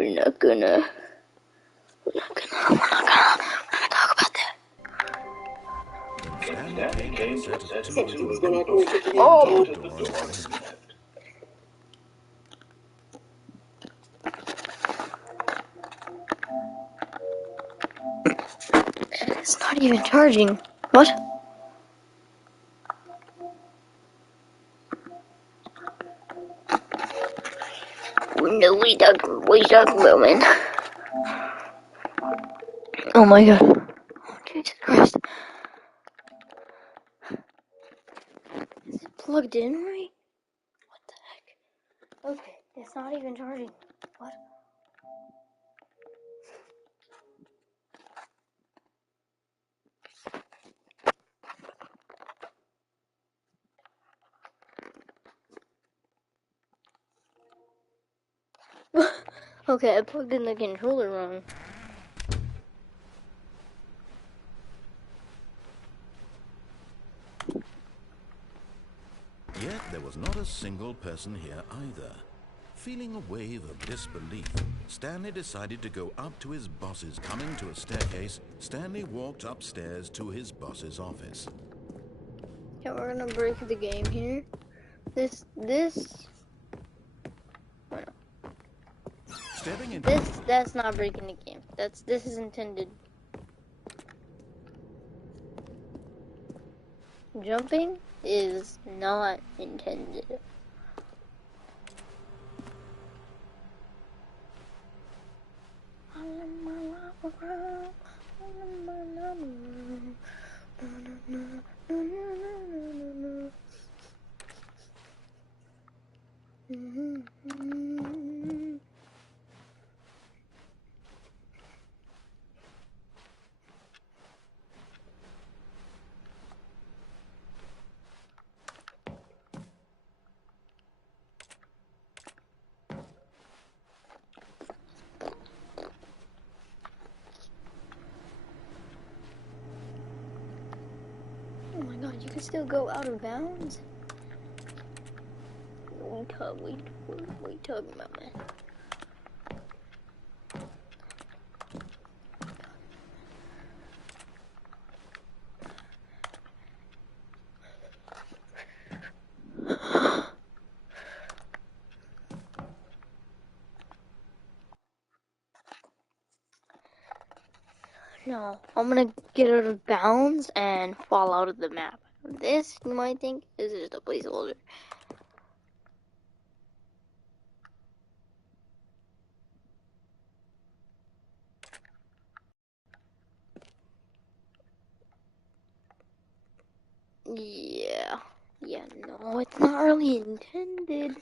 we're not gonna talk about that. Stanley came to a set of two He's gonna go check it Oh! out. It's not even charging. What? No, what are you talking about, man? Oh my god. Oh, Jesus Christ. Is it plugged in right? What the heck? Okay, it's not even charging. What? Okay, I plugged in the controller wrong. Yet there was not a single person here either. Feeling a wave of disbelief, Stanley decided to go up to his boss's. Coming to a staircase, Stanley walked upstairs to his boss's office. Yeah, we're gonna break the game here. Stepping into That's not breaking the game. This is intended. Jumping is not intended. Oh my god, you can still go out of bounds? What are you talking about, man? No, I'm gonna get out of bounds and fall out of the map. This, you might think, is just a placeholder. Yeah, no, it's not really intended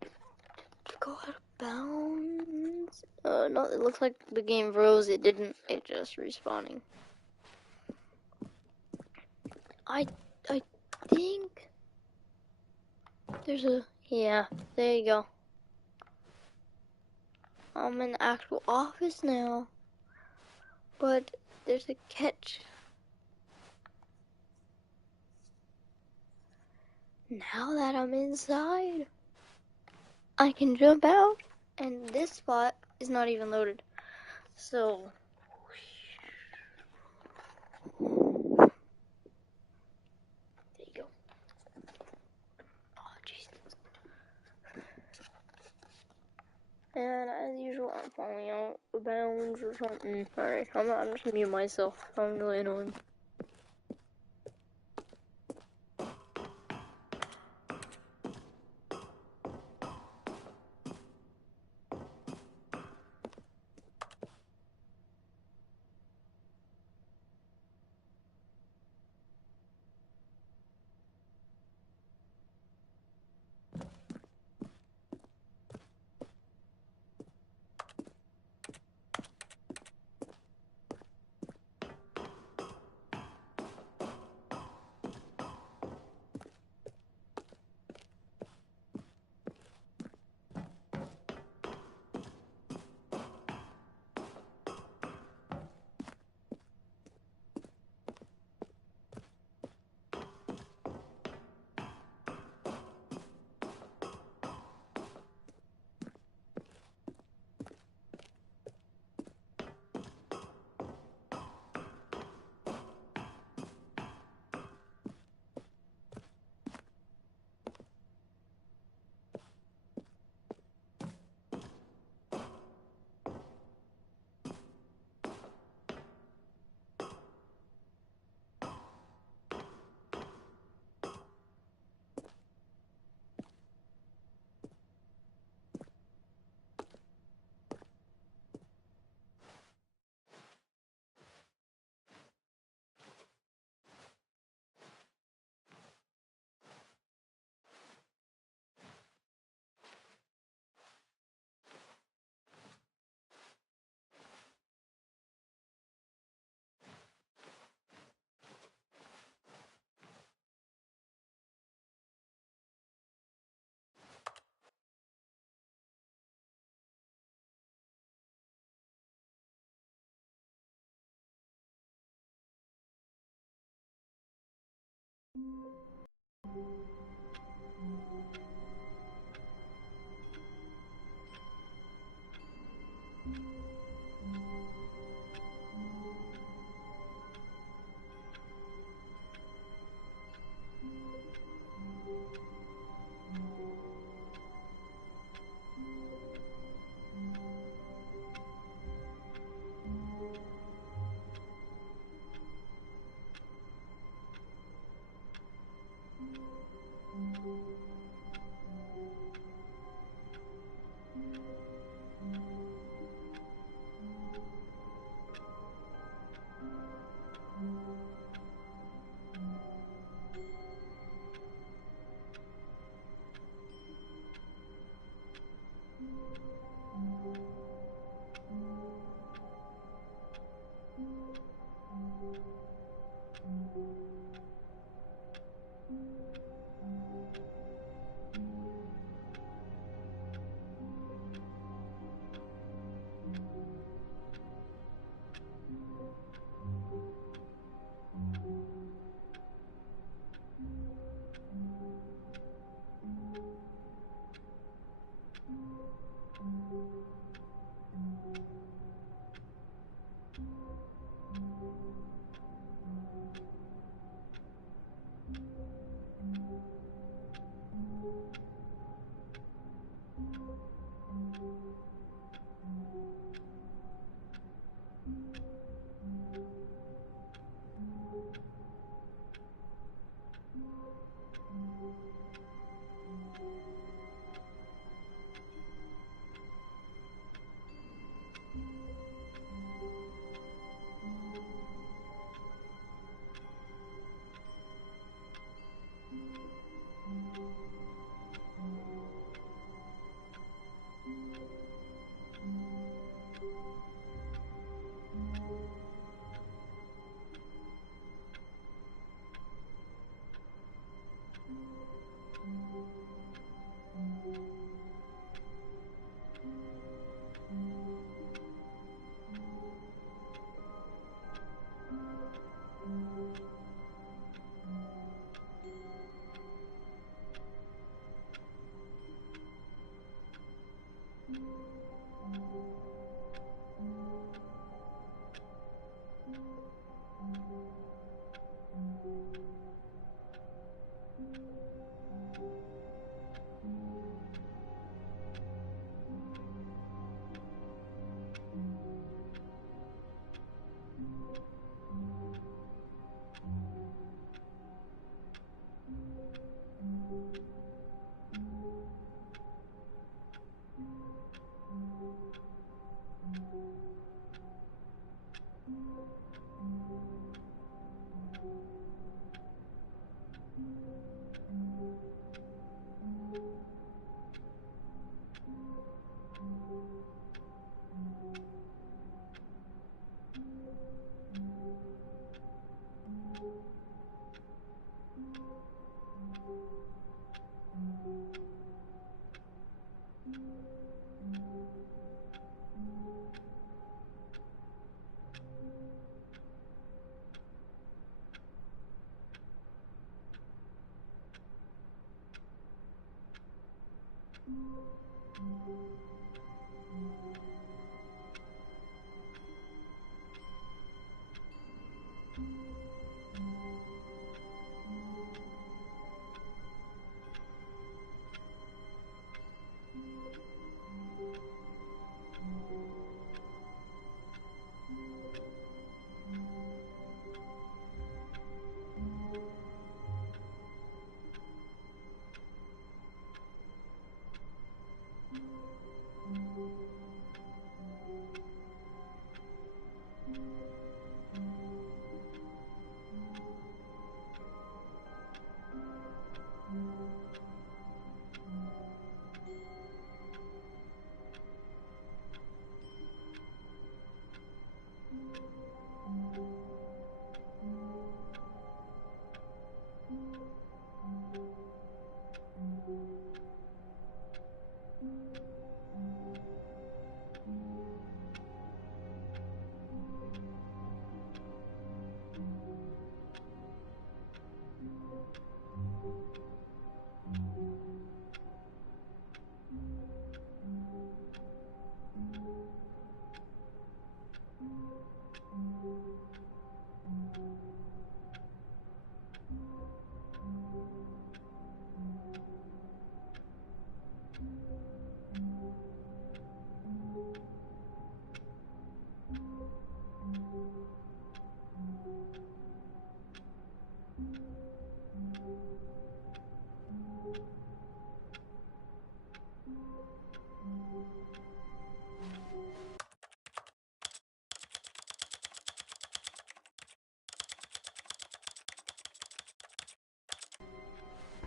to go out of bounds. No, it looks like the game froze. It didn't. It just respawning. I think there's a, yeah, there you go. I'm in the actual office now, but there's a catch. Now that I'm inside, I can jump out, and this spot is not even loaded. So, there you go. Oh, Jesus. And as usual, I'm falling out of bounds or something. Alright, I'm just gonna mute myself. I'm really annoying.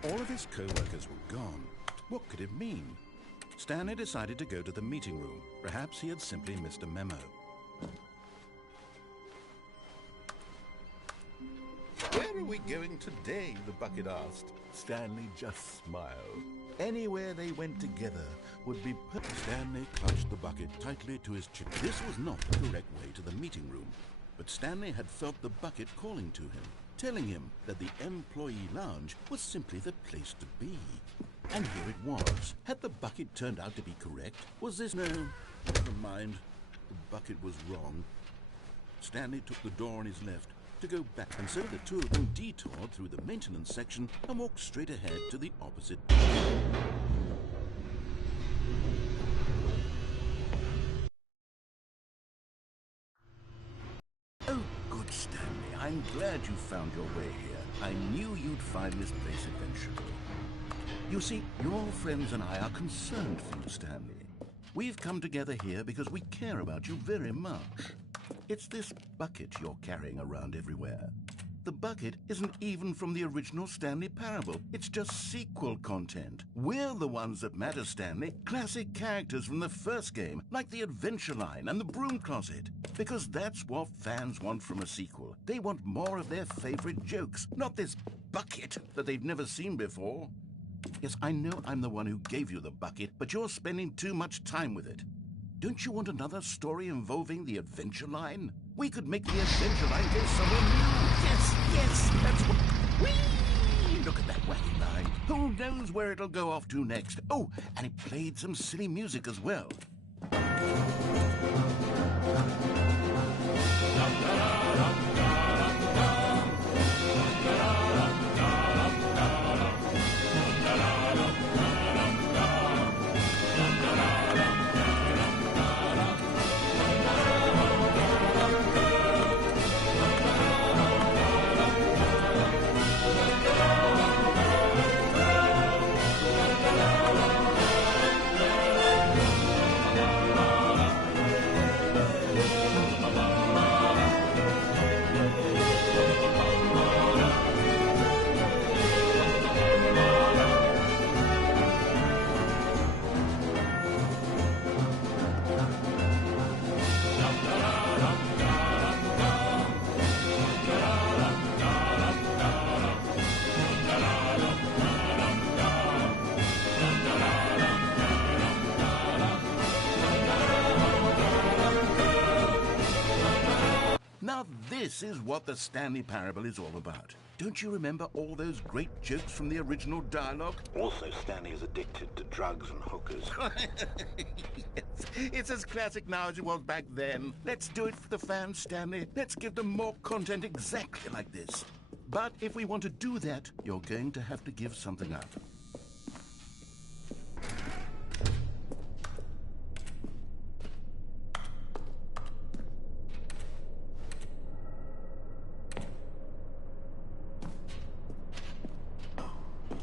All of his co-workers were gone. What could it mean? Stanley decided to go to the meeting room. Perhaps he had simply missed a memo. Where are we going today? The bucket asked. Stanley just smiled. Anywhere they went together would be perfect. Stanley clutched the bucket tightly to his chin. This was not the correct way to the meeting room, but Stanley had felt the bucket calling to him, telling him that the employee lounge was simply the place to be. And here it was. Had the bucket turned out to be correct? Was this... No, never mind. The bucket was wrong. Stanley took the door on his left to go back, and so the two of them detoured through the maintenance section and walked straight ahead to the opposite door. Oh, good, Stanley. I'm glad you found your way here. I knew you'd find this place eventually. You see, your friends and I are concerned for you, Stanley. We've come together here because we care about you very much. It's this bucket you're carrying around everywhere. The bucket isn't even from the original Stanley Parable. It's just sequel content. We're the ones that matter, Stanley. Classic characters from the first game, like the Adventure Line and the Broom Closet. Because that's what fans want from a sequel. They want more of their favorite jokes, not this bucket that they've never seen before. Yes, I know I'm the one who gave you the bucket, but you're spending too much time with it. Don't you want another story involving the Adventure Line? We could make the Adventure Line go somewhere new. Yes, that's what... Whee! Look at that wacky line. Who knows where it'll go off to next? Oh, and it played some silly music as well. Now this is what the Stanley Parable is all about. Don't you remember all those great jokes from the original dialogue? Also, Stanley is addicted to drugs and hookers. Yes, it's as classic now as it was back then. Let's do it for the fans, Stanley. Let's give them more content exactly like this. But if we want to do that, you're going to have to give something up.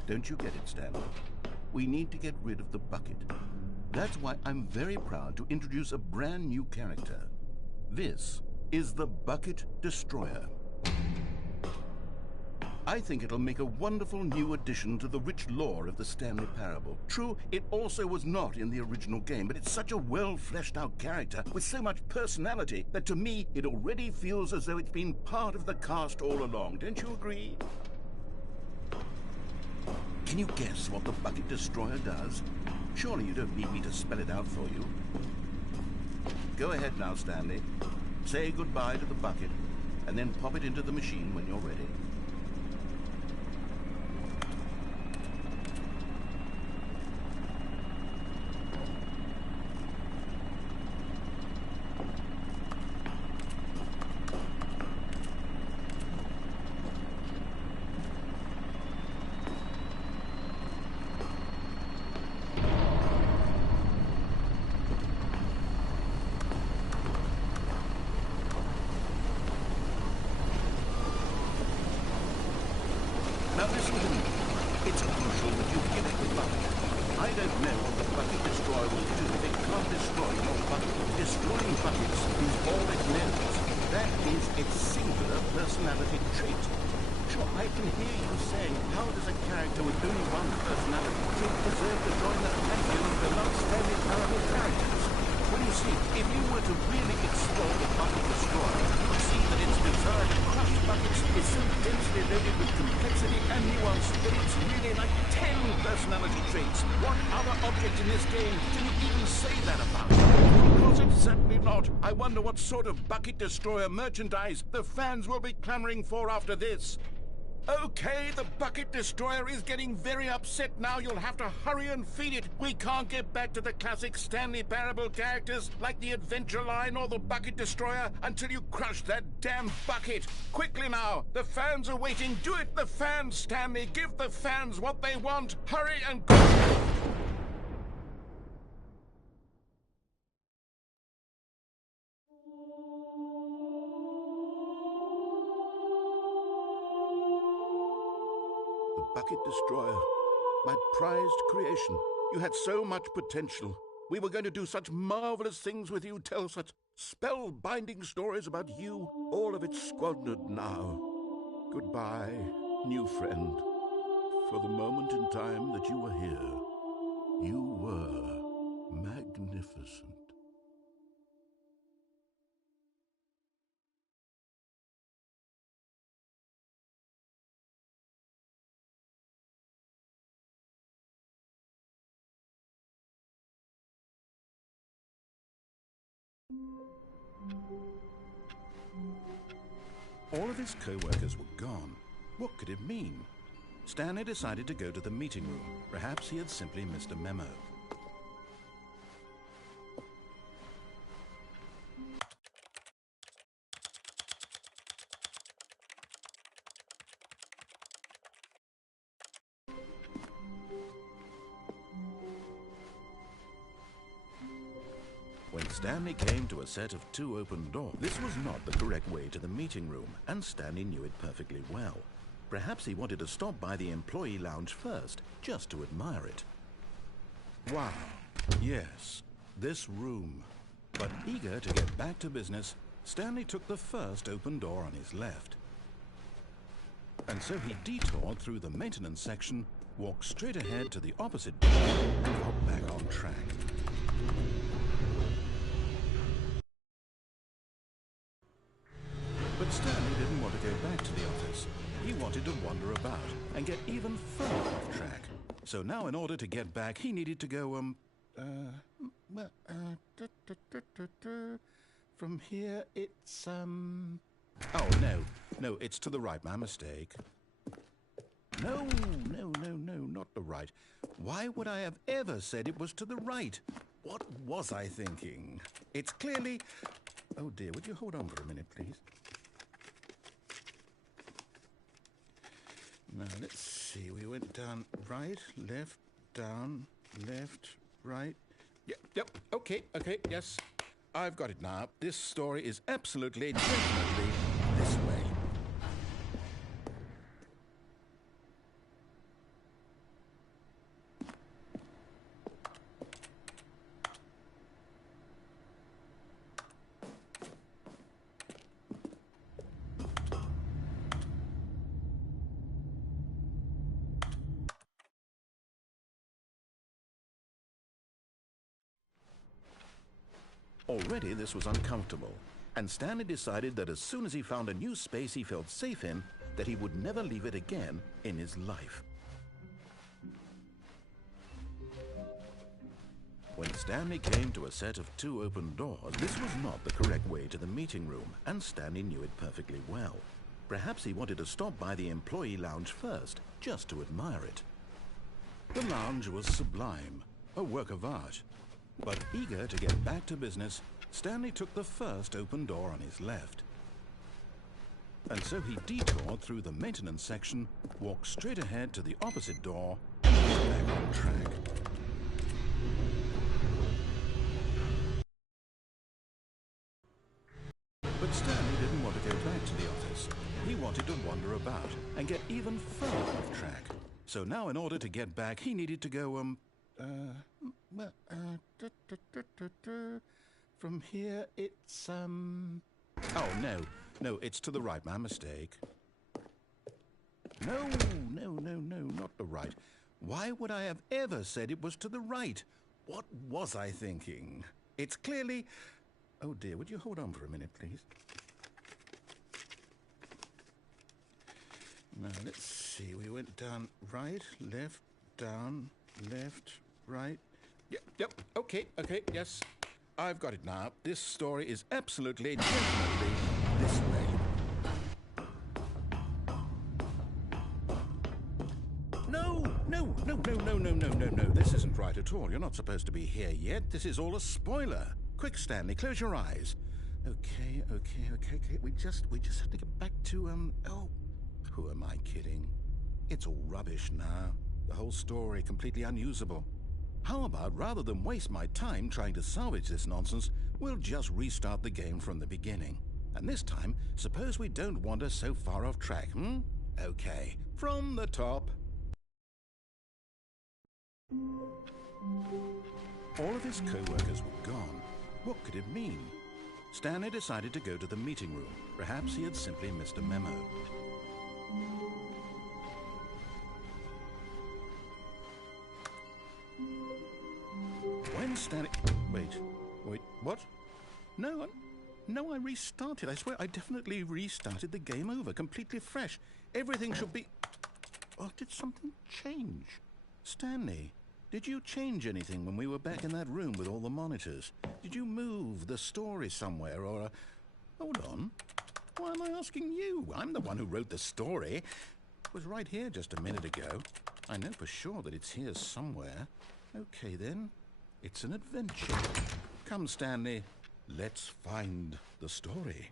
Don't you get it, Stanley? We need to get rid of the bucket. That's why I'm very proud to introduce a brand new character. This is the Bucket Destroyer. I think it'll make a wonderful new addition to the rich lore of the Stanley Parable. True, it also was not in the original game, but it's such a well-fleshed-out character with so much personality that to me, it already feels as though it's been part of the cast all along. Don't you agree? Can you guess what the Bucket Destroyer does? Surely you don't need me to spell it out for you. Go ahead now, Stanley. Say goodbye to the bucket, and then pop it into the machine when you're ready. Now listen to me. It's crucial that you get at the bucket. I don't know what the Bucket Destroyer will do if it can't destroy your bucket. Destroying buckets is all it knows. That is its singular personality trait. Sure, I can hear you saying, how does a character with only one personality trait deserve to join the pantheon of beloved Stanley Parable characters? Well, you see, if you were to really explore the Bucket Destroyer, you would see that its desire to crush buckets is so densely loaded with complexity and nuance that it's really like 10 personality traits. What other object in this game can you even say that about? Because it's certainly not. I wonder what sort of Bucket Destroyer merchandise the fans will be clamoring for after this. Okay, the Bucket Destroyer is getting very upset now. You'll have to hurry and feed it. We can't get back to the classic Stanley Parable characters like the Adventure Line or the Bucket Destroyer until you crush that damn bucket. Quickly now, the fans are waiting. Do it, the fans, Stanley. Give the fans what they want. Hurry and go. The Bucket Destroyer. My prized creation. You had so much potential. We were going to do such marvelous things with you, tell such spell-binding stories about you. All of it squandered now. Goodbye, new friend. For the moment in time that you were here, you were magnificent. All of his co-workers were gone. What could it mean? Stanley decided to go to the meeting room. Perhaps he had simply missed a memo. When Stanley came to a set of 2 open doors, this was not the correct way to the meeting room, and Stanley knew it perfectly well. Perhaps he wanted to stop by the employee lounge first, just to admire it. Wow, yes, this room. But eager to get back to business, Stanley took the first open door on his left. And so he detoured through the maintenance section, walked straight ahead to the opposite door, and got back on track. But Stanley didn't want to go back to the office. He wanted to wander about and get even further off track. So now in order to get back, he needed to go, from here it's, oh, no, it's to the right, my mistake. No, not the right. Why would I have ever said it was to the right? What was I thinking? It's clearly... Oh dear, would you hold on for a minute, please? Now, let's see. We went down right, left, down, left, right. Yep, okay, yes. I've got it now. This story is absolutely, definitely this way. Already this was uncomfortable, and Stanley decided that as soon as he found a new space he felt safe in, that he would never leave it again in his life. When Stanley came to a set of 2 open doors, this was not the correct way to the meeting room, and Stanley knew it perfectly well. Perhaps he wanted to stop by the employee lounge first, just to admire it. The lounge was sublime, a work of art. But eager to get back to business, Stanley took the first open door on his left. And so he detoured through the maintenance section, walked straight ahead to the opposite door, and was back on track. But Stanley didn't want to go back to the office. He wanted to wander about and get even further off track. So now in order to get back, he needed to go, from here it's, oh, no, it's to the right, my mistake. No, no, not the right. Why would I have ever said it was to the right? What was I thinking? It's clearly... Oh dear, would you hold on for a minute, please? Now, let's see. We went down right, left, down, left, right. Yep, okay, yes. I've got it now. This story is absolutely, definitely this way. No. This isn't right at all. You're not supposed to be here yet. This is all a spoiler. Quick, Stanley, close your eyes. Okay. We just have to get back to, oh, who am I kidding? It's all rubbish now. The whole story completely unusable. How about, rather than waste my time trying to salvage this nonsense, we'll just restart the game from the beginning. And this time, suppose we don't wander so far off track, Okay, from the top. All of his co-workers were gone. What could it mean? Stanley decided to go to the meeting room. Perhaps he had simply missed a memo. When Stanley... Wait, what? No, I restarted. I swear I definitely restarted the game over, completely fresh. Everything should be... Oh, did something change? Stanley, did you change anything when we were back in that room with all the monitors? Did you move the story somewhere or... Hold on. Why am I asking you? I'm the one who wrote the story. It was right here just a minute ago. I know for sure that it's here somewhere. Okay, then. It's an adventure. Come, Stanley. Let's find the story.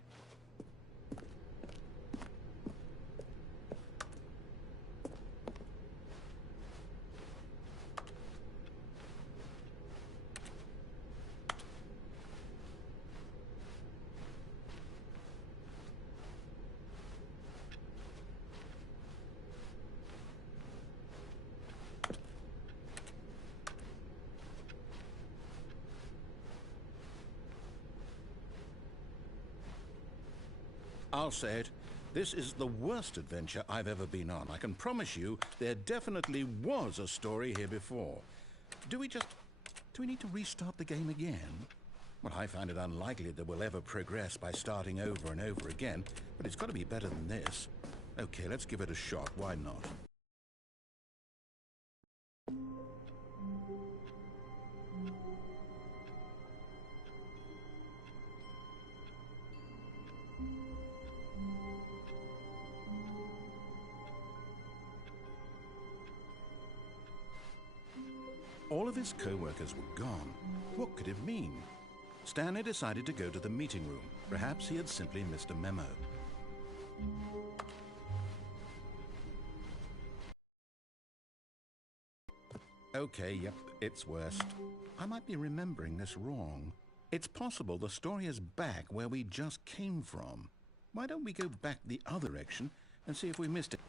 I'll say it. This is the worst adventure I've ever been on. I can promise you there definitely was a story here before. Do we need to restart the game again? Well, I find it unlikely that we'll ever progress by starting over and over again, but it's got to be better than this. Okay, let's give it a shot. Why not? All of his co-workers were gone. What could it mean? Stanley decided to go to the meeting room. Perhaps he had simply missed a memo. Okay, yep, it's worse. I might be remembering this wrong. It's possible the story is back where we just came from. Why don't we go back the other direction and see if we missed it?